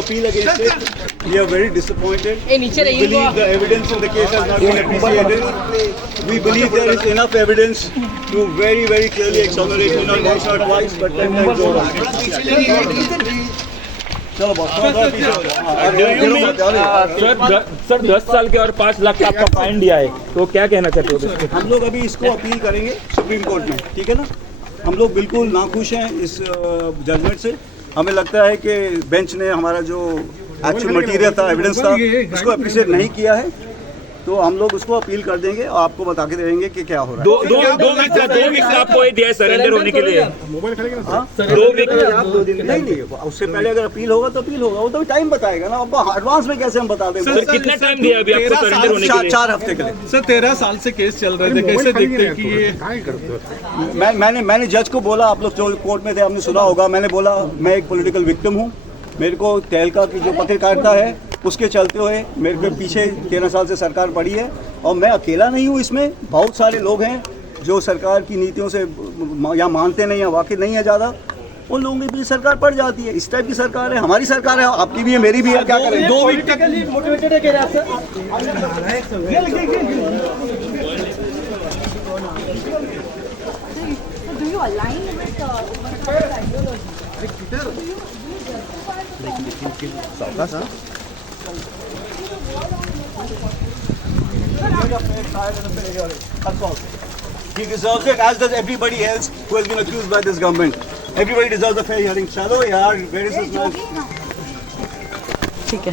appeal against it. We are very disappointed. We believe the evidence in the case has not been appreciated. We believe there is enough evidence to very, very clearly exonerate me, not once, not twice, but 10 times over. चलो boss sir 10 साल के और 5 लाख का आपका fine दिया है, तो क्या कहना चाहते हो? हम लोग अभी इसको अपील करेंगे सुप्रीम कोर्ट में, ठीक है ना। हम लोग बिल्कुल नाखुश हैं इस जजमेंट से। हमें लगता है कि बेंच ने हमारा जो एक्चुअल मटेरियल था, एविडेंस था, उसको अप्रिशिएट नहीं किया है। तो हम लोग उसको अपील कर देंगे और आपको बता के देंगे कि क्या हो रहा है। दो वीक आपको ये दिया है सरेंडर होने के लिए। 2 वीक नहीं, उससे पहले अगर अपील होगा तो अपील होगा, वो तो टाइम बताएगा ना। आपको एडवांस में कैसे हम बता देंगे? सर कितना टाइम दिया अभी आपको सरेंडर होने के लिए? 4 हफ्ते के लिए। सर 13 साल से केस चल रहे थे, कैसे देखते हैं कि ये मैंने जज को बोला, आप लोग जो कोर्ट में थे आपने सुना होगा, मैंने बोला मैं एक पॉलिटिकल विक्टिम हूँ। मेरे को तहलका की जो पत्रकारिता है उसके चलते हुए मेरे को पीछे 13 साल से सरकार पड़ी है, और मैं अकेला नहीं हूँ इसमें। बहुत सारे लोग हैं जो सरकार की नीतियों से या मानते नहीं, या वाकिफ नहीं है ज़्यादा, उन लोगों की भी सरकार पड़ जाती है। इस टाइप की सरकार है, हमारी सरकार है, आपकी भी है, मेरी भी है। क्या करें? 2 वीक तक मोटिवेटेड है, कह रहे हैं Do you align with He deserves it, as does everybody else who has been accused by this government. Everybody deserves a fair hearing. चलो यार, where is this man? ठीक है।